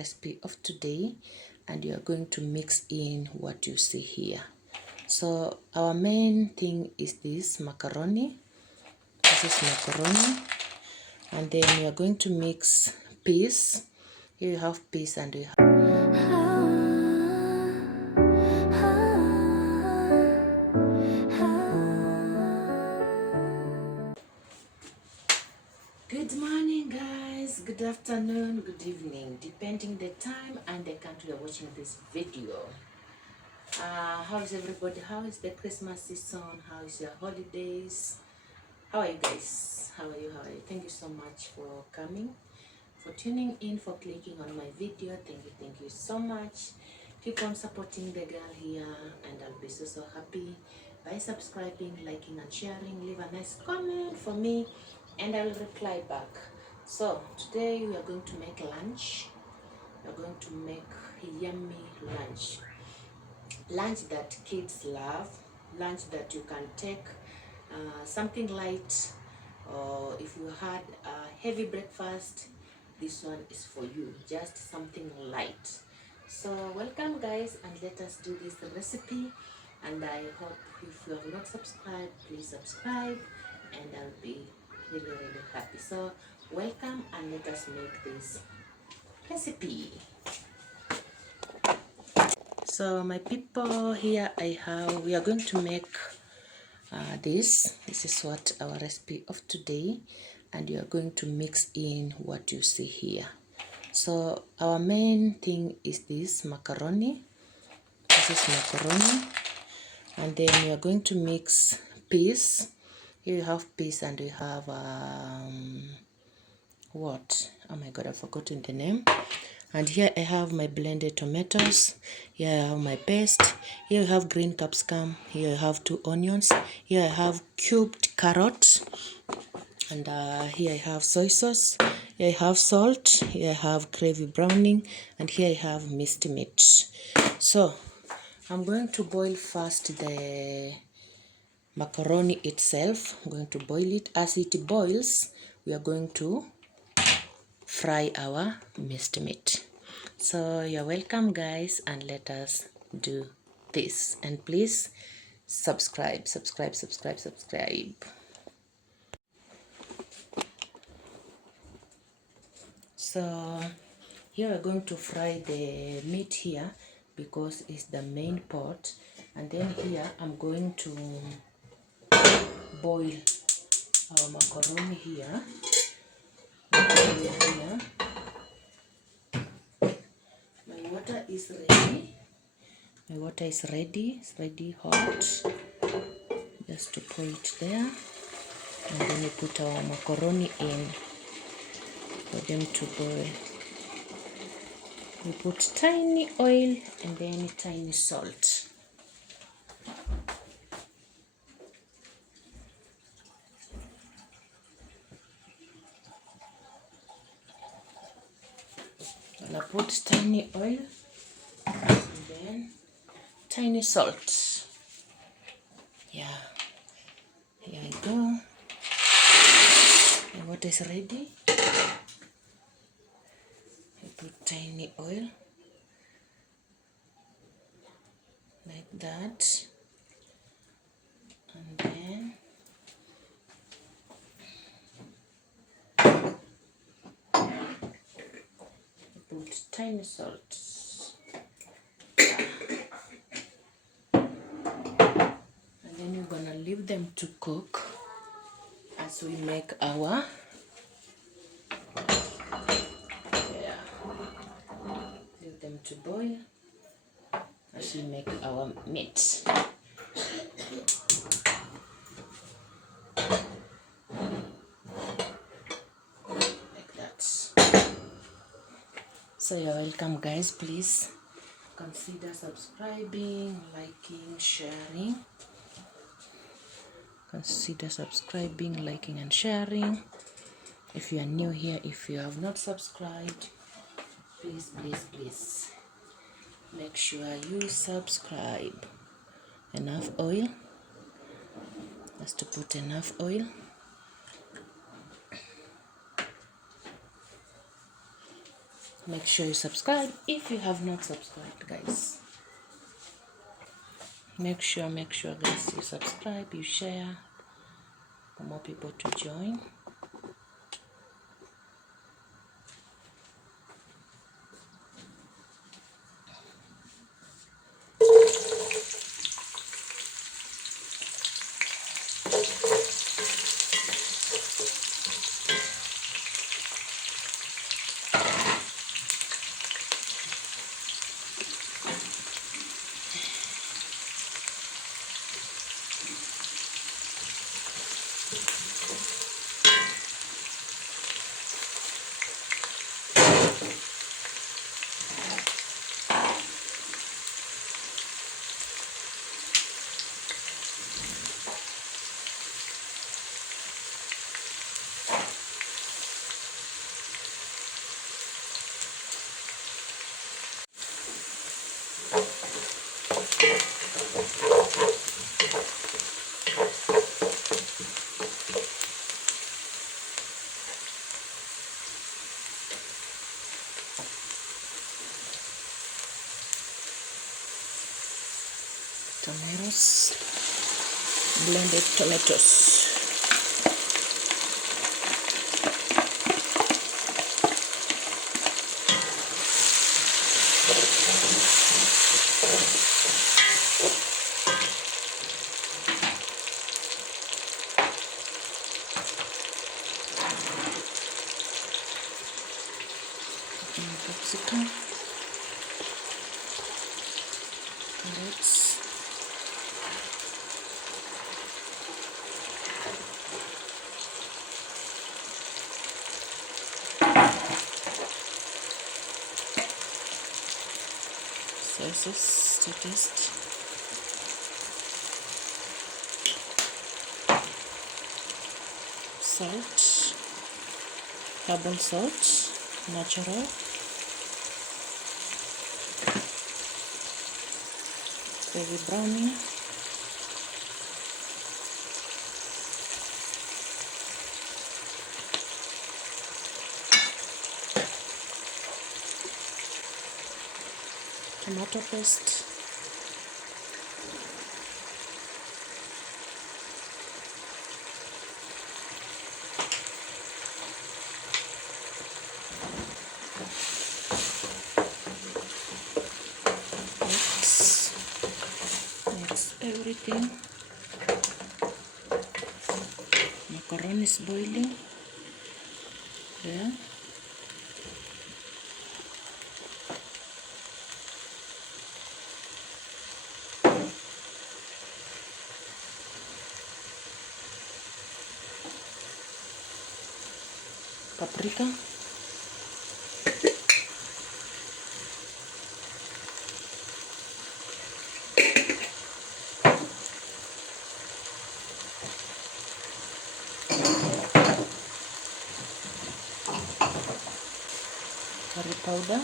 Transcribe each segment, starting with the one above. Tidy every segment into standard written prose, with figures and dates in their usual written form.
recipe of today, and you are going to mix in what you see here. So our main thing is this macaroni. This is macaroni, and then we are going to mix peas. Here you have peas and we have good morning guys, good afternoon, good evening, depending the time and the country you're watching this video. How is everybody? How is the Christmas season? How is your holidays? How are you guys? How are you? Thank you so much for coming, for tuning in, for clicking on my video. Thank you so much. Keep on supporting the girl here, and I'll be so happy by subscribing, liking and sharing. Leave a nice comment for me and I will reply back. So today we are going to make lunch. We are going to make yummy lunch that kids love, lunch that you can take something light, or if you had a heavy breakfast, this one is for you, just something light. So welcome guys, and let us do this recipe. And I hope if you have not subscribed, please subscribe, and I'll be really happy. So welcome, and let us make this recipe. So my people, here we are going to make this is what our recipe of today, and you are going to mix in what you see here. So our main thing is this macaroni. This is macaroni, and then we are going to mix peas. Here you have peas and we have what, oh my god, I've forgotten the name. And here I have my blended tomatoes. Here I have my paste. Here I have green capsicum. Here I have 2 onions. Here I have cubed carrots. And here I have soy sauce. Here I have salt. Here I have gravy browning. And here I have minced meat. So I'm going to boil first the macaroni itself. I'm going to boil it. As it boils, we are going to fry our minced meat. So you're welcome guys, and let us do this. And please subscribe. So here we're going to fry the meat here because it's the main pot, and then here I'm going to boil our macaroni here. My water is ready. It's ready hot. Just to put it there, and then we put our macaroni in for them to boil. We put tiny oil and then tiny salt. And I put tiny oil and then tiny salt. Yeah, here I go. And what is ready? I put tiny oil like that, and then put tiny salt. And then we're gonna leave them to cook as we make our leave them to boil as we make our meat. Like that. So you're welcome guys, please consider subscribing, liking, sharing. Consider subscribing, liking and sharing. If you are new here, if you have not subscribed, please make sure you subscribe. Enough oil, just to put enough oil. Make sure you subscribe if you have not subscribed, guys. Make sure guys, you subscribe, you share for more people to join. Tomatoes, blended tomatoes. Capsicum, carrots, sauces to taste, salt, herbal salt, natural, baby brownie, tomato paste, mix everything. Macaroni is boiling. Yeah. Paprika, curry powder,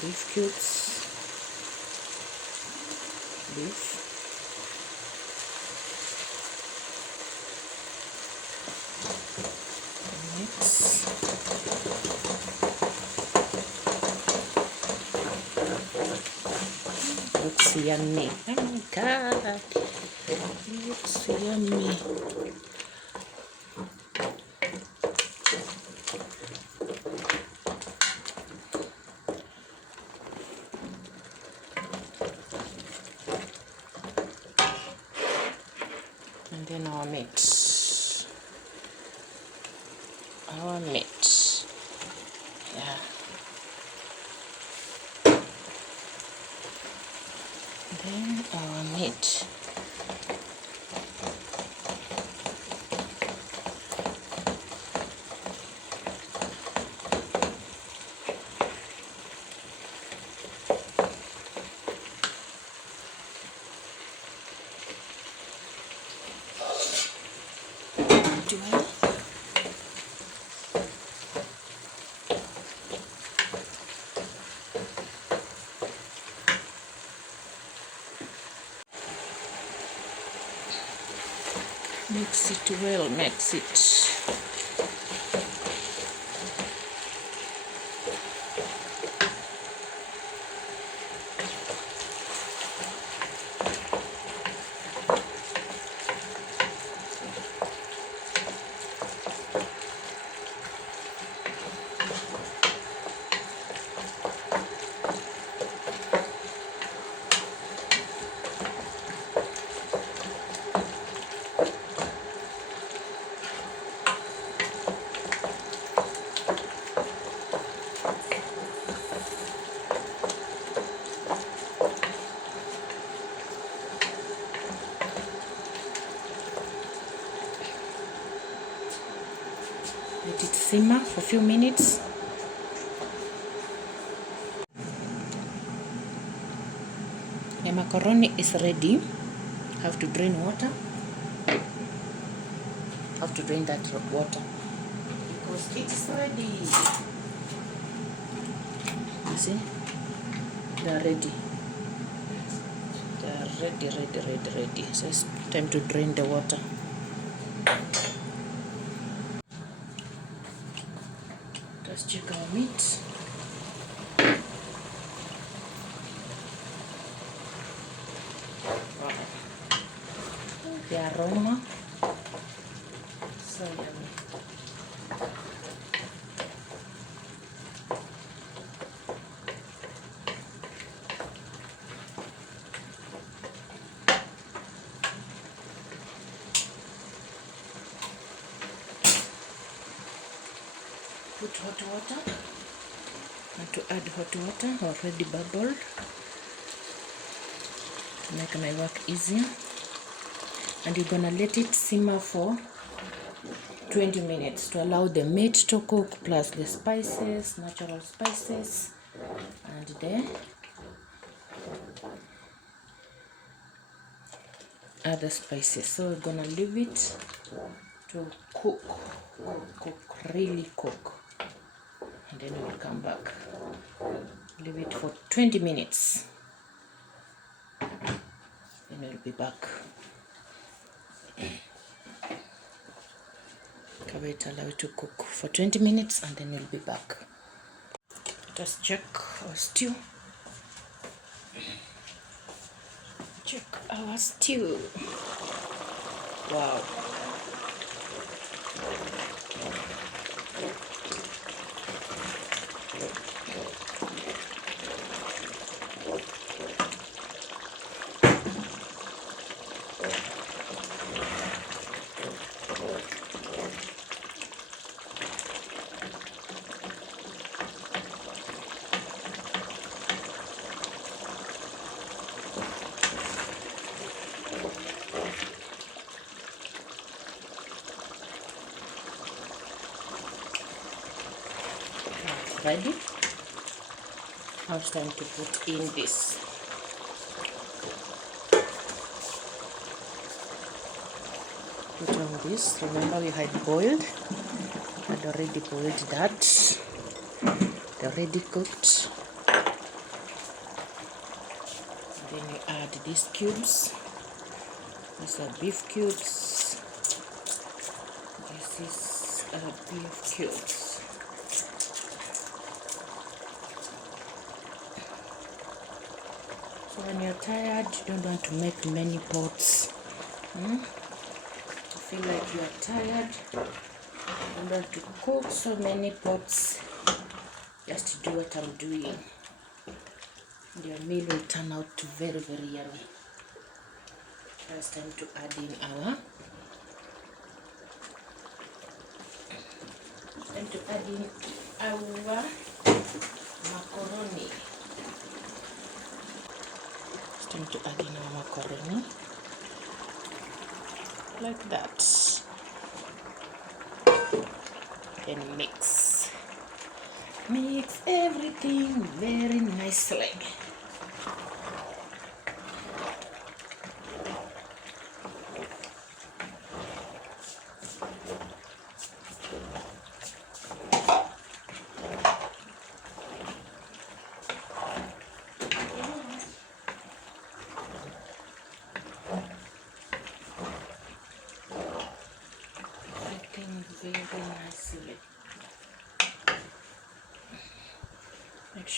beef cubes, beef, mix, looks yummy. Oh my god, looks yummy. And then our meat. Yeah. Then our meat. Well, Mix it well, mix it. Let it simmer for a few minutes. My macaroni is ready. Have to drain water. Have to drain that water because it's ready. You see, they are ready. They are ready. So it's time to drain the water. Let's check our meat. Wow. The aroma, so yummy. Put hot water. And to add hot water already bubbled to make my work easier. And you're gonna let it simmer for 20 minutes to allow the meat to cook, plus the spices, natural spices, and the other spices. So we're gonna leave it to cook, really cook, and then we'll come back. Leave it for 20 minutes, then we'll be back. Wait, allow it to cook for 20 minutes and then we'll be back. Just check our stew. Check our stew. Wow. Ready? Now it's time to put in this. Put on this. Remember we had boiled. Had already boiled that. Already cooked. And then you add these cubes. These are beef cubes. This is beef cubes. So when you're tired, you don't want to make many pots. You feel like you are tired, you don't want to cook so many pots. Just do what I'm doing. Your meal will turn out to very, very yummy. Now it's time to add in our macaroni. It's time to add in our macaroni. Like that. And mix. Mix everything very nicely.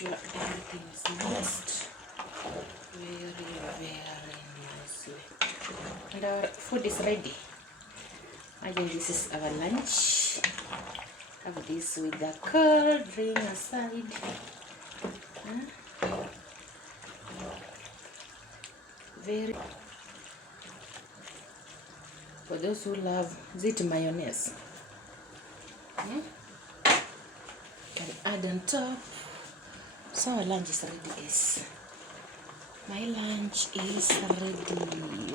sure everything is mixed very nicely. And our food is ready. Imagine this is our lunch. Have this with the cold drink aside. Very. For those who love, is it mayonnaise? Can add on top. So our lunch is ready, guys. My lunch is ready.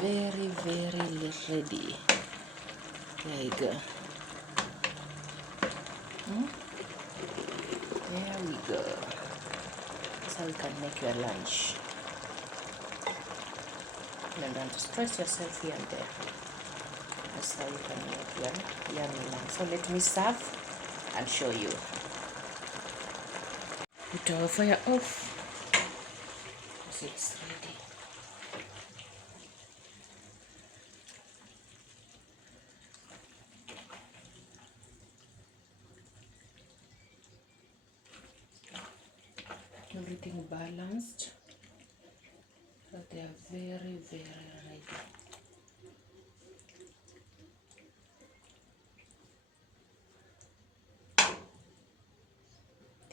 Very ready. There you go. There we go. That's how you can make your lunch. You don't want to stress yourself here and there. That's how you can make your yummy lunch. So let me serve and show you. Put our fire off. It's ready. Everything balanced. So they are very ready.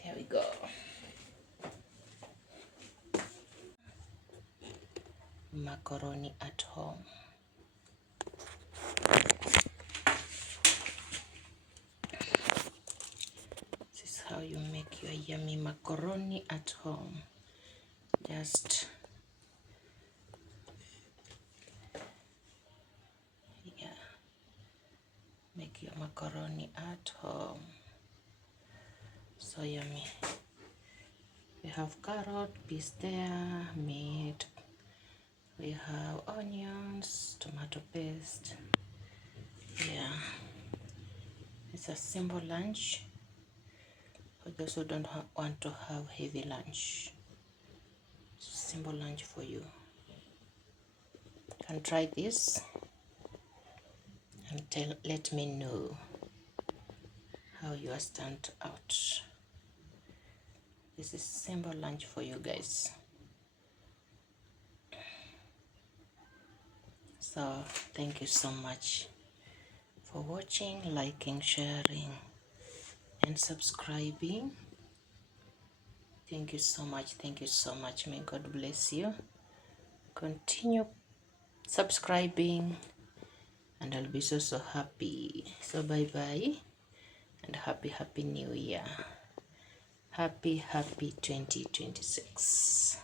There we go. Macaroni at home. This is how you make your yummy macaroni at home. Just make your macaroni at home. So yummy. We have carrot, peas there, meat. We have onions, tomato paste. Yeah, it's a simple lunch for those who don't want to have heavy lunch. It's a simple lunch for you. You can try this and let me know how yours turned out. This is simple lunch for you guys. So thank you so much for watching, liking, sharing, and subscribing. Thank you so much. May God bless you. Continue subscribing and I'll be so happy. So bye and happy new year. Happy 2026.